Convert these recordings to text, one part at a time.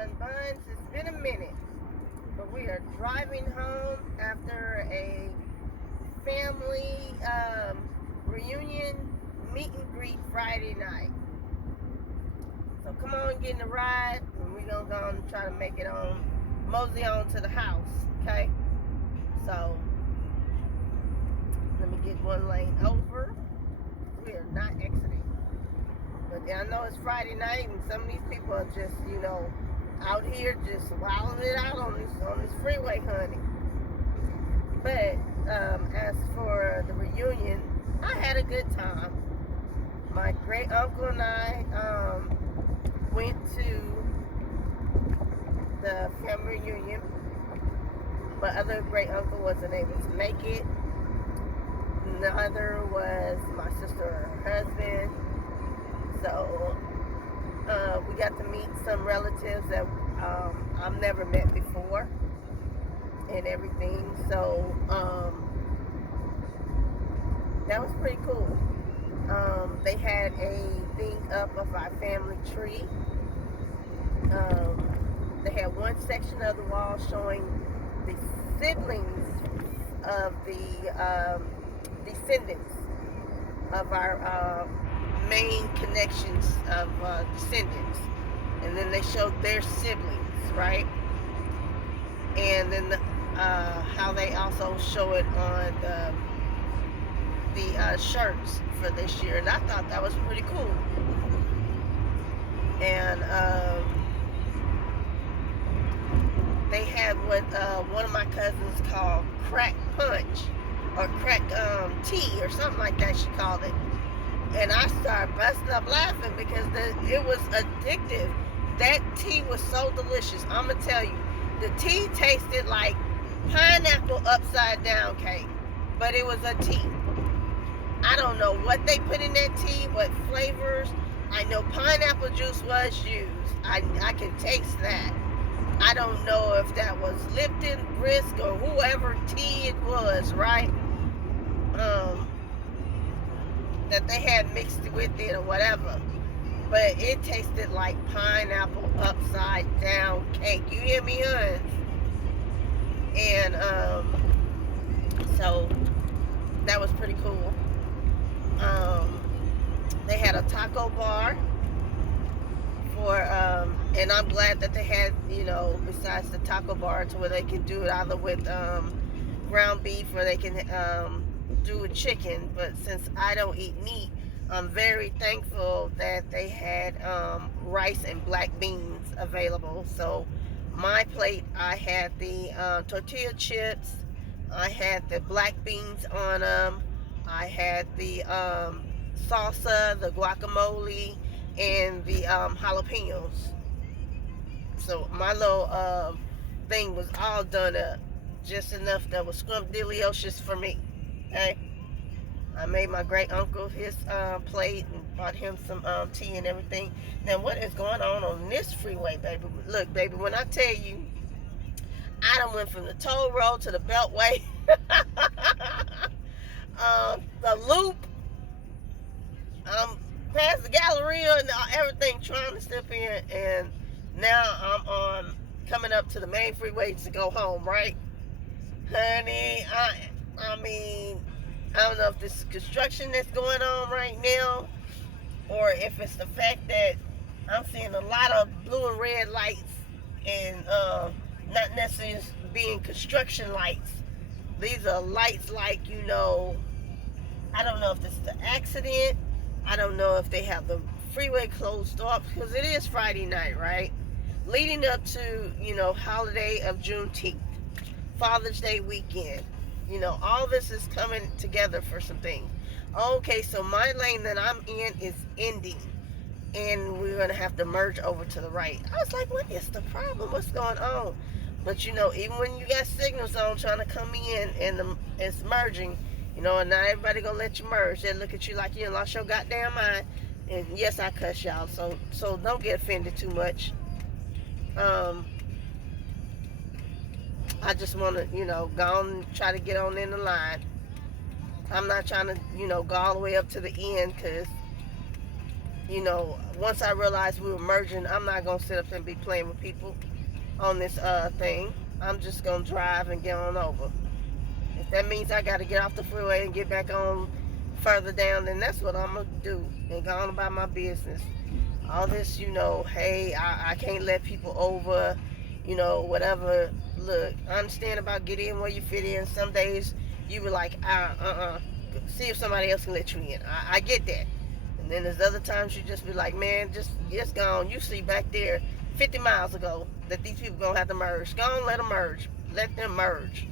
and buns. It's been a minute, but we are driving home after a family reunion meet and greet Friday night. So come on, get in the ride, and we're gonna go and try to make it on, mosey on to the house. Okay. So let me get one lane over. We are not exiting. But I know it's Friday night, and some of these people are just, out here just wilding it out on this freeway, honey. But as for the reunion, I had a good time. My great uncle and I went to the family reunion. My other great uncle wasn't able to make it. Neither was my sister or her husband. So we got to meet some relatives that I've never met before and everything. So that was pretty cool. They had a thing up of our family tree. They had one section of the wall showing the siblings of the descendants of our main connections of descendants, and then they showed their siblings, right? And then how they also show it on the shirts for this year, and I thought that was pretty cool. And they had what one of my cousins called crack punch or crack tea or something like that, she called it. And I started busting up laughing because it was addictive. That tea was so delicious. I'm going to tell you, the tea tasted like pineapple upside down cake, but it was a tea. I don't know what they put in that tea, what flavors. I know pineapple juice was used. I can taste that. I don't know if that was Lipton, Brisk, or whoever tea it was, right? That they had mixed with it or whatever. But it tasted like pineapple upside down cake. You hear me, Huns? And so that was pretty cool. They had a taco bar for and I'm glad that they had, besides the taco bar, to where they can do it either with ground beef or they can do with chicken. But since I don't eat meat, I'm very thankful that they had rice and black beans available. So my plate, I had the tortilla chips, I had the black beans on them, I had the salsa, the guacamole, and the jalapenos. So my little thing was all done up, just enough that was scrumptious for me. Okay, I made my great uncle his plate and bought him some tea and everything. Now, what is going on this freeway, baby? Look, baby, when I tell you, I done went from the toll road to the beltway, the loop, past the Galleria and everything, trying to step in, and now I'm on coming up to the main freeway to go home, right? Honey, I mean, I don't know if this is construction that's going on right now, or if it's the fact that I'm seeing a lot of blue and red lights and not necessarily being construction lights. These are lights like, I don't know if this is the accident. I don't know if they have the freeway closed off because it is Friday night, right? Leading up to, holiday of Juneteenth, Father's Day weekend. All this is coming together for some things. Okay, so my lane that I'm in is ending, and we're gonna have to merge over to the right. I was like, what is the problem? What's going on? But even when you got signals on trying to come in and it's merging, and not everybody gonna let you merge. They look at you like you lost your goddamn mind. And yes, I cuss y'all, so don't get offended too much. I just want to, go on and try to get on in the line. I'm not trying to, go all the way up to the end because once I realized we were merging, I'm not gonna sit up and be playing with people on this thing. I'm just gonna drive and get on over. If that means I got to get off the freeway and get back on further down, then that's what I'm gonna do and go on about my business. All this, hey, I can't let people over, whatever. Look, I understand about get in where you fit in. Some days you be like, see if somebody else can let you in. I get that. And then there's other times you just be like, man, just go on. You see back there 50 miles ago that these people gonna have to merge. Go on, let them merge. Let them merge.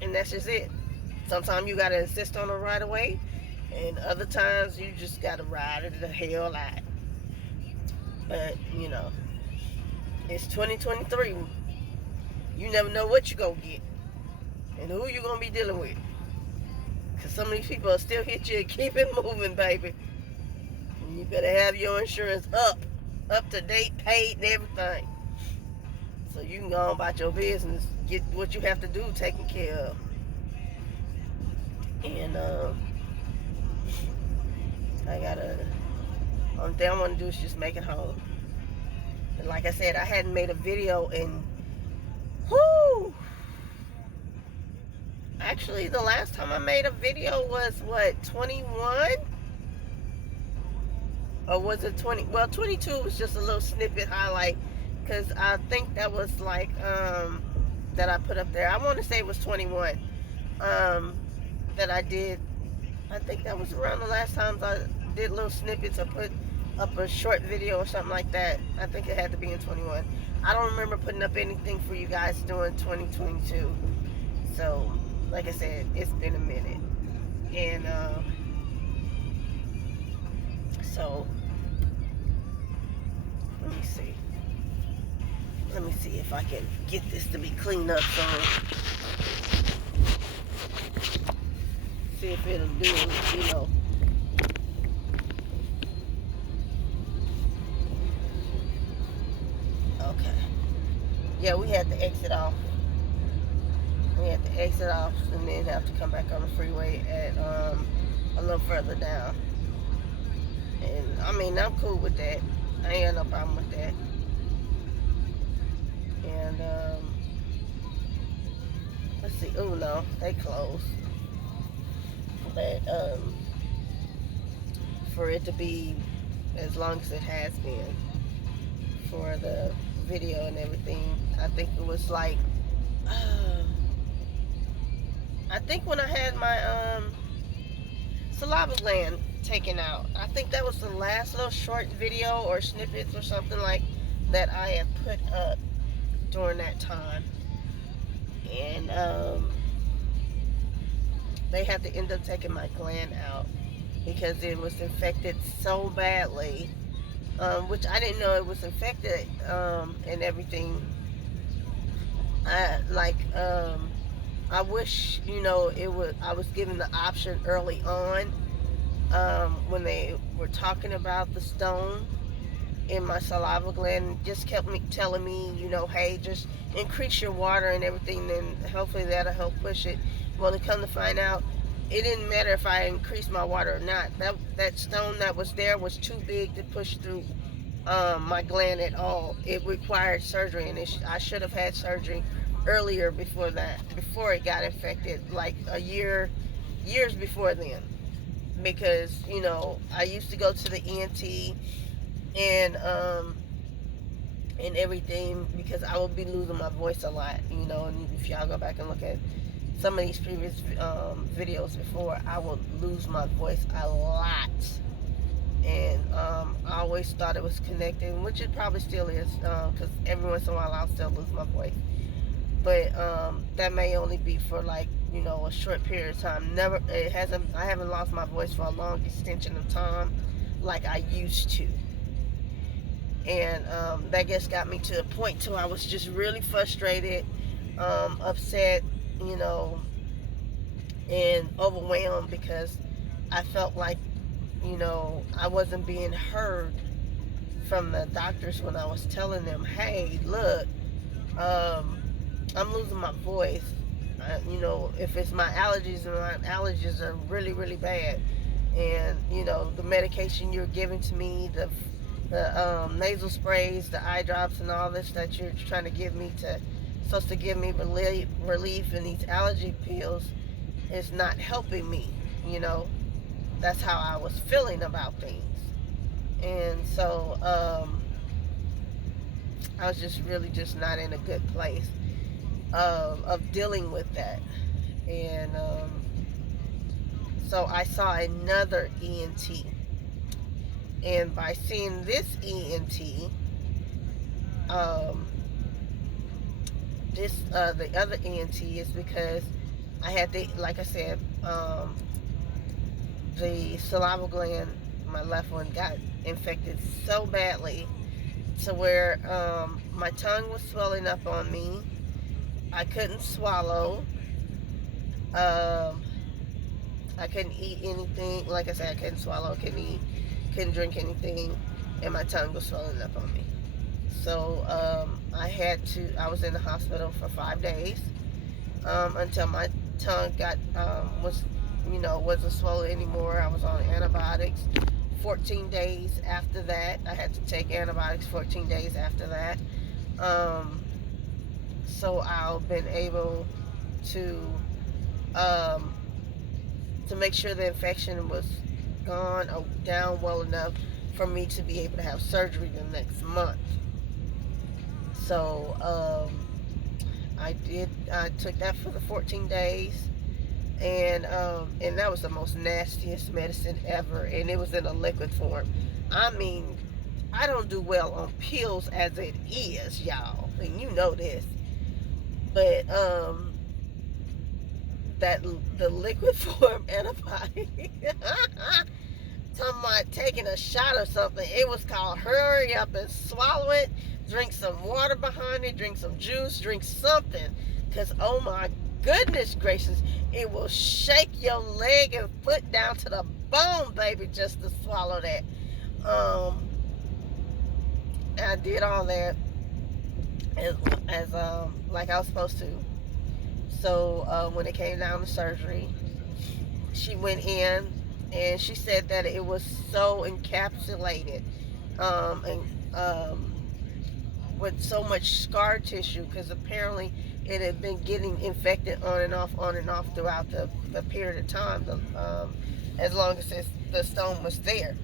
And that's just it. Sometimes you gotta insist on the right away, and other times you just gotta ride it the hell out. But it's 2023. You never know what you gonna get and who you gonna be dealing with. Cause some of these people will still hit you and keep it moving, baby. And you better have your insurance up to date, paid, and everything. So you can go on about your business, get what you have to do taken care of. And only thing I want to do is just make it home. And like I said, I hadn't made a video in, actually the last time I made a video was what, 21? Or was it 20? Well, 22 was just a little snippet highlight, because I think that was like that I put up there. I want to say it was 21 that I did. I think that was around the last time I did little snippets or put up a short video or something like that. I think it had to be in 21. I don't remember putting up anything for you guys during 2022. So, like I said, it's been a minute. And so let me see if I can get this to be cleaned up some. See if it'll do, Okay. Yeah, we had to exit off. And then have to come back on the freeway at a little further down. And I mean, I'm cool with that. I ain't got no problem with that. And let's see. Oh no, they closed. But for it to be as long as it has been for the video and everything, I think it was like I think when I had my saliva gland taken out, I think that was the last little short video or snippets or something like that I had put up during that time. And they had to end up taking my gland out because it was infected so badly, which I didn't know it was infected and everything. I wish, I was given the option early on when they were talking about the stone in my saliva gland. Just kept telling me, hey, just increase your water and everything, then hopefully that'll help push it. Well, to come to find out, it didn't matter if I increased my water or not. That stone that was there was too big to push through my gland at all. It required surgery, and I should have had surgery earlier before it got infected, like years before then. Because, I used to go to the ENT and everything, because I would be losing my voice a lot, and if y'all go back and look at some of these previous videos before, I would lose my voice a lot. And I always thought it was connected, which it probably still is, because every once in a while I'll still lose my voice. But that may only be for like, a short period of time. I haven't lost my voice for a long extension of time like I used to. And that just got me to a point to I was just really frustrated, upset, and overwhelmed, because I felt like, I wasn't being heard from the doctors when I was telling them, hey, look, I'm losing my voice. If it's my allergies, and my allergies are really, really bad, And the medication you're giving to me, the nasal sprays, the eye drops, and all this that you're trying to give me to supposed to give me relief, and these allergy pills is not helping me. You know, that's how I was feeling about things, and so I was just really just not in a good place of dealing with that, and so I saw another ENT, and by seeing this ENT, um, the other ENT is because I had like I said, the saliva gland, my left one, got infected so badly to where my tongue was swelling up on me. I couldn't swallow. Um, I couldn't eat anything. Like I said, I couldn't swallow, couldn't eat, couldn't drink anything, and my tongue was swelling up on me. So I was in the hospital for 5 days until my tongue wasn't swollen anymore. I was on antibiotics. 14 days after that, I had to take antibiotics 14 days after that. So I've been able to make sure the infection was gone or down well enough for me to be able to have surgery the next month. So I took that for the 14 days, and that was the most nastiest medicine ever, and it was in a liquid form. I mean, I don't do well on pills as it is, y'all, and you know this. But the liquid form antibiotic, talking about taking a shot or something, it was called hurry up and swallow it, drink some water behind it, drink some juice, drink something, because oh my goodness gracious, it will shake your leg and foot down to the bone, baby, just to swallow that. I did all that as like I was supposed to. So when it came down to surgery, she went in and she said that it was so encapsulated and with so much scar tissue, because apparently it had been getting infected on and off throughout the period of time, as long as the stone was there.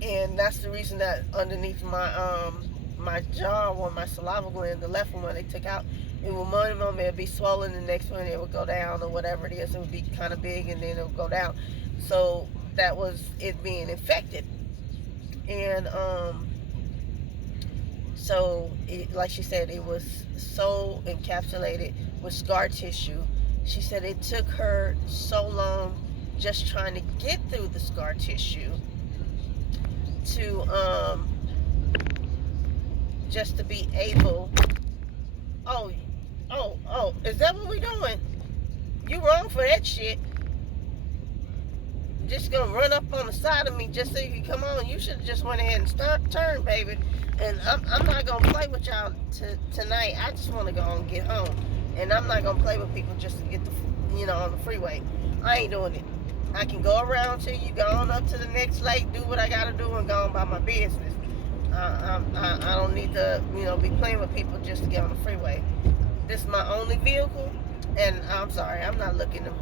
And that's the reason that underneath my jaw, or my saliva gland, the left one they took out, it would one moment it would be swollen, the next one it would go down, or whatever it is. It would be kind of big, and then it would go down. So that was it being infected. And so like she said, it was so encapsulated with scar tissue. She said it took her so long just trying to get through the scar tissue to just to be able. Oh, is that what we doing? You wrong for that shit. Just gonna run up on the side of me just so you can come on. You should have just went ahead and turn, baby. And I'm not gonna play with y'all tonight. I just want to go and get home. And I'm not gonna play with people just to get on the freeway. I ain't doing it. I can go around till you go on up to the next lake, do what I gotta do, and go on by my business. I don't need to, be playing with people just to get on the freeway. This is my only vehicle, and I'm sorry, I'm not looking to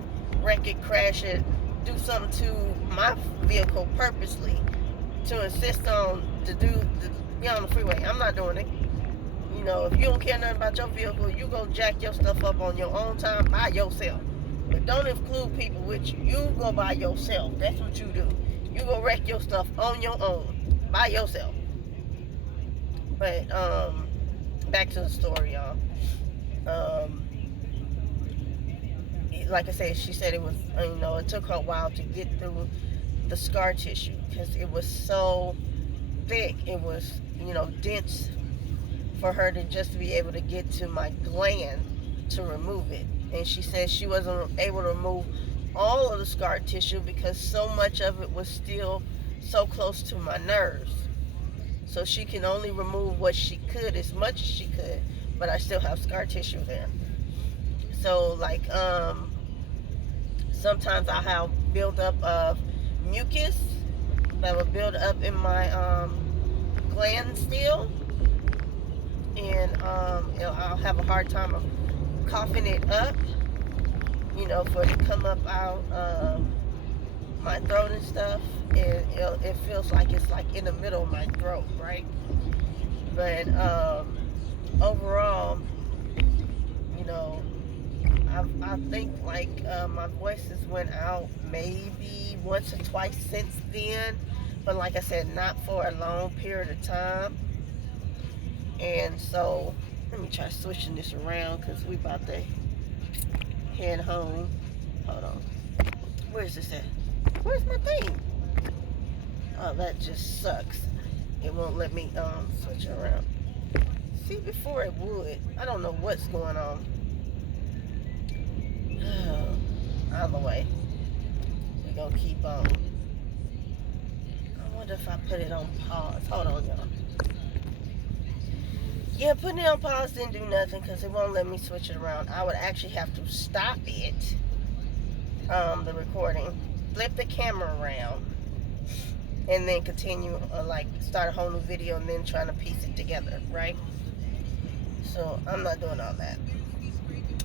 wreck it, crash it, do something to my vehicle purposely to insist on to get on the freeway. I'm not doing it. If you don't care nothing about your vehicle, you go jack your stuff up on your own time by yourself. But don't include people with you. You go by yourself. That's what you do. You go wreck your stuff on your own by yourself. But back to the story, y'all. Like I said, she said it was, it took her a while to get through the scar tissue because it was so thick. It was, dense for her to just be able to get to my gland to remove it. And she said she wasn't able to remove all of the scar tissue because so much of it was still so close to my nerves. So she can only remove what she could, as much as she could, but I still have scar tissue there. So like sometimes I have buildup of mucus that will build up in my gland still, and I'll have a hard time of coughing it up, for it to come up out of my throat and stuff. And it feels like it's like in the middle of my throat, right? But overall, I think like my voice has went out maybe once or twice since then, but like I said, not for a long period of time. And so let me try switching this around because we about to head home. Hold on, where's this at? Where's my thing? Oh, that just sucks. It won't let me switch it around. See, before it would. I don't know what's going on. Either way, we're gonna keep on. I wonder if I put it on pause. Hold on, y'all. Yeah, putting it on pause didn't do nothing because it won't let me switch it around. I would actually have to stop it, the recording, flip the camera around, and then continue, start a whole new video and then trying to piece it together, right? So I'm not doing all that.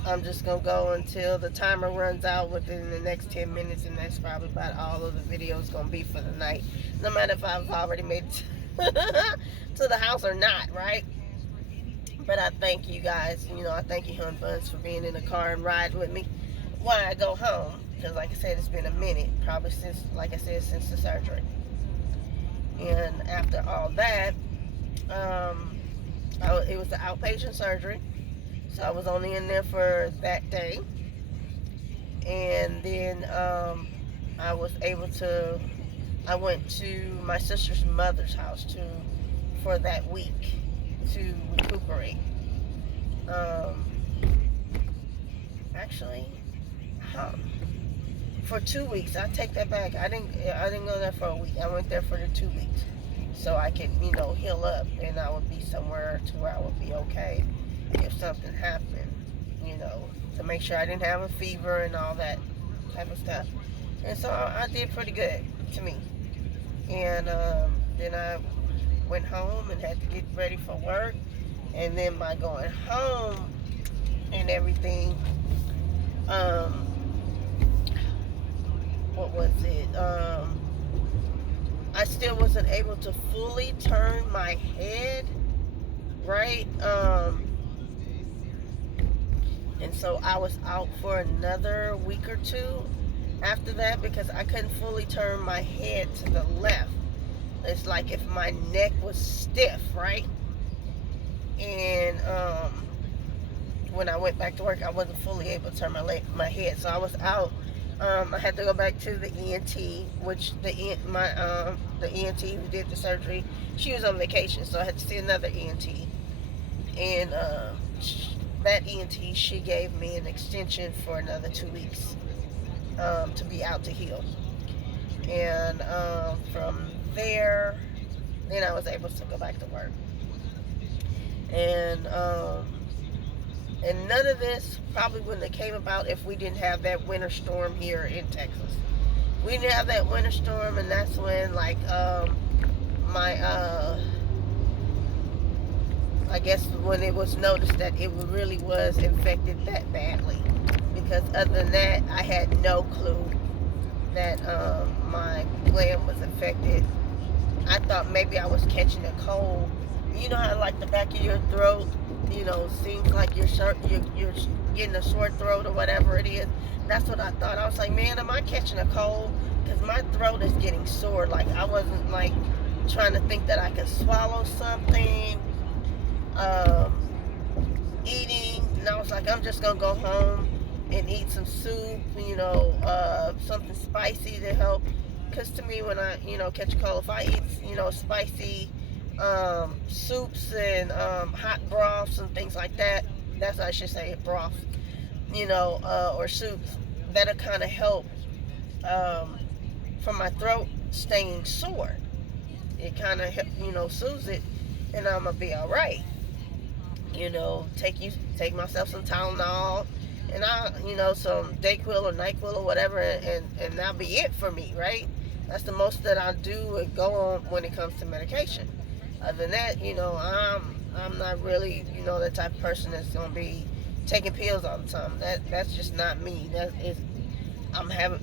I'm just going to go until the timer runs out within the next 10 minutes, and that's probably about all of the videos going to be for the night. No matter if I've already made it to the house or not, right? But I thank you guys. I thank you, Buns, for being in the car and riding with me while I go home. Because like I said, it's been a minute, probably since, like I said, since the surgery. And after all that, it was an outpatient surgery. So I was only in there for that day. And then I went to my sister's mother's house for that week to recuperate. Actually, for 2 weeks. I take that back. I didn't go there for a week. I went there for the 2 weeks. So I could, heal up, and I would be somewhere to where I would be okay if something happened, to make sure I didn't have a fever and all that type of stuff. And so I did pretty good to me. And then I went home and had to get ready for work. And then by going home and everything, what was it? I still wasn't able to fully turn my head, right? And so I was out for another week or two after that because I couldn't fully turn my head to the left. It's like if my neck was stiff, right? And when I went back to work, I wasn't fully able to turn my head. So I was out. I had to go back to the ENT, which the ENT who did the surgery, she was on vacation, so I had to see another ENT. And that ENT, she gave me an extension for another 2 weeks to be out to heal. And from there, then I was able to go back to work. And none of this probably wouldn't have came about if we didn't have that winter storm here in Texas. We didn't have that winter storm, and that's when, I guess when it was noticed that it really was infected that badly. Because other than that, I had no clue that my gland was infected. I thought maybe I was catching a cold. You know how the back of your throat, seems like you're getting a sore throat or whatever it is. That's what I thought. I was like, man, am I catching a cold? Because my throat is getting sore. I wasn't trying to think that I could swallow something. Eating, and I was like, I'm just gonna go home and eat some soup, something spicy to help. Because to me, when I, catch a cold, if I eat, spicy soups and hot broths and things like that, that's what I should say, broth, or soups, that'll kind of help from my throat staying sore. It kind of, soothes it, and I'm gonna be all right. Take myself some Tylenol and some Dayquil or NyQuil or whatever, and that'll be it for me, right? That's the most that I do and go on when it comes to medication. Other than that, I'm not really, the type of person that's gonna be taking pills all the time. That's just not me. I'm having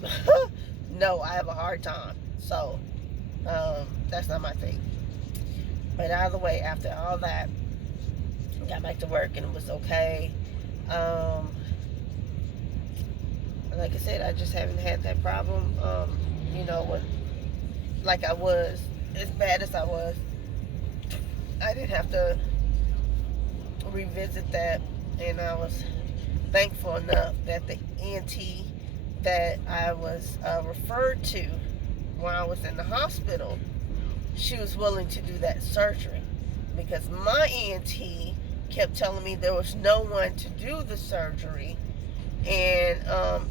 no, I have a hard time. So that's not my thing. But either way, after all that, I got back to work and it was okay. Like I said, I just haven't had that problem. With like I was as bad as I was. I didn't have to revisit that, and I was thankful enough that the ENT that I was referred to when I was in the hospital, she was willing to do that surgery, because my ENT kept telling me there was no one to do the surgery, and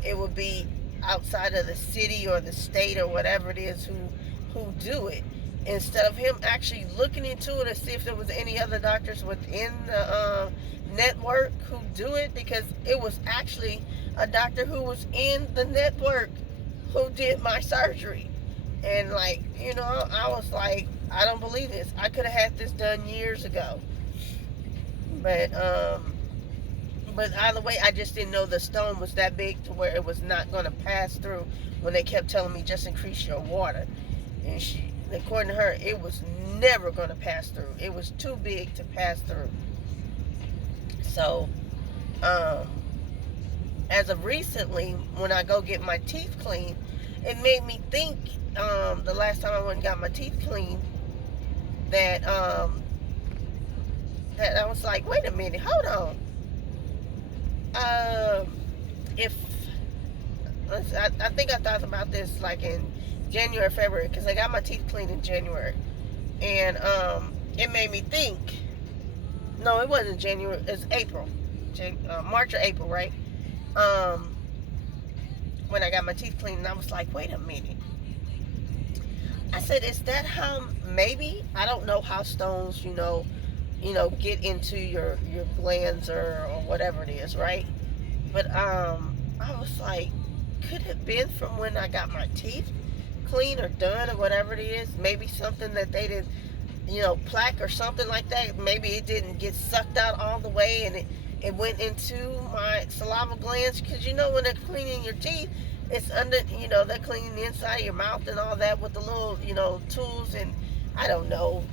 it would be outside of the city or the state or whatever it is who do it, instead of him actually looking into it to see if there was any other doctors within the network who do it, because it was actually a doctor who was in the network who did my surgery. And I was like, I don't believe this. I could have had this done years ago. But either way, I just didn't know the stone was that big to where it was not going to pass through, when they kept telling me just increase your water. And according to her, it was never going to pass through. It was too big to pass through. So, as of recently, when I go get my teeth cleaned, it made me think, the last time I went and got my teeth cleaned, that I was like, wait a minute, hold on. If I think I thought about this like in January, February, because I got my teeth cleaned in January, and it made me think. No, it wasn't January. It's April, March or April, right? When I got my teeth cleaned, and I was like, wait a minute. I said, is that how? Maybe, I don't know how stones, get into your glands or whatever it is, right? But I was like, could it have been from when I got my teeth clean or done or whatever it is? Maybe something that they did, plaque or something like that. Maybe it didn't get sucked out all the way and it went into my saliva glands, because when they're cleaning your teeth, it's under, they're cleaning the inside of your mouth and all that with the little, tools. And I don't know.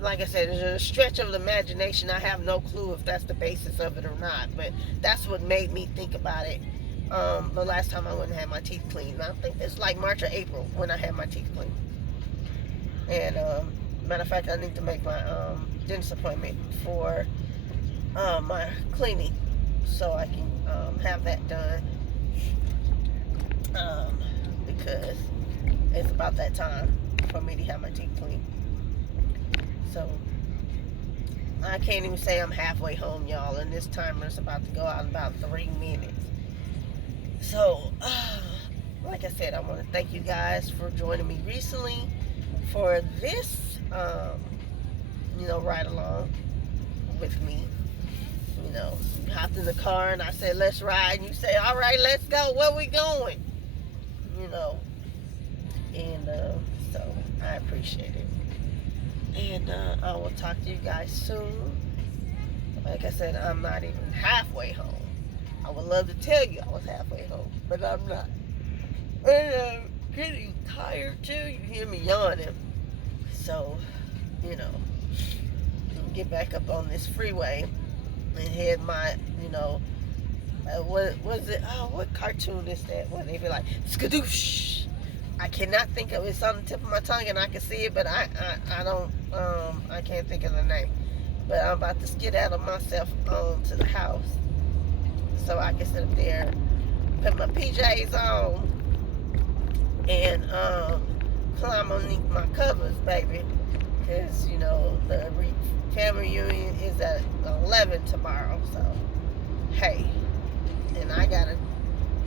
Like I said, it's a stretch of the imagination. I have no clue if that's the basis of it or not. But that's what made me think about it. The last time I went and had my teeth cleaned. I think it's like March or April when I had my teeth cleaned. And matter of fact, I need to make my dentist appointment for my cleaning, so I can have that done. Because it's about that time for me to have my teeth cleaned. So I can't even say I'm halfway home, y'all, and this timer is about to go out in about 3 minutes. So, like I said, I want to thank you guys for joining me recently for this, ride along with me. You hopped in the car and I said, let's ride. And you say, all right, let's go. Where we going? And so I appreciate it. And I will talk to you guys soon. Like I said, I'm not even halfway home. I would love to tell you I was halfway home, but I'm not. And I'm getting tired too. You hear me yawning. So, get back up on this freeway and head my, what was it? Oh, what cartoon is that? What they be like, skadoosh. I cannot think of it. It's on the tip of my tongue and I can see it, but I don't, I can't think of the name. But I'm about to skedaddle myself on to the house so I can sit up there, put my PJs on, and climb underneath my covers, baby. Because, the family reunion is at 11 tomorrow. So, hey. And I got to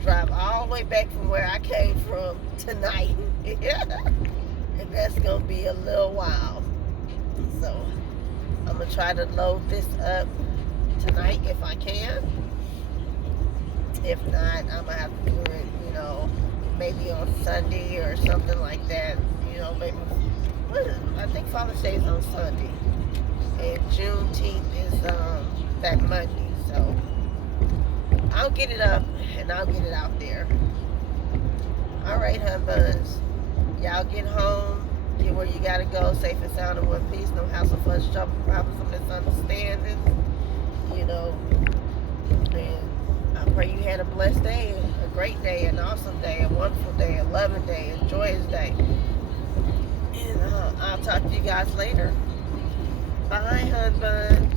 drive all the way back from where I came from tonight. And that's going to be a little while. So, I'm going to try to load this up tonight if I can. If not, I'm gonna have to do it, maybe on Sunday or something like that. Maybe I think Father's Day is on Sunday, and Juneteenth is that Monday. So I'll get it up and I'll get it out there. All right, hun buns. Y'all get home, get where you gotta go, safe and sound in one piece, no hassle, fuss, trouble, problems, or misunderstandings. You know, and I pray you had a blessed day, a great day, an awesome day, a wonderful day, a loving day, a joyous day. And I'll talk to you guys later. Bye, hun bun.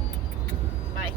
Bye.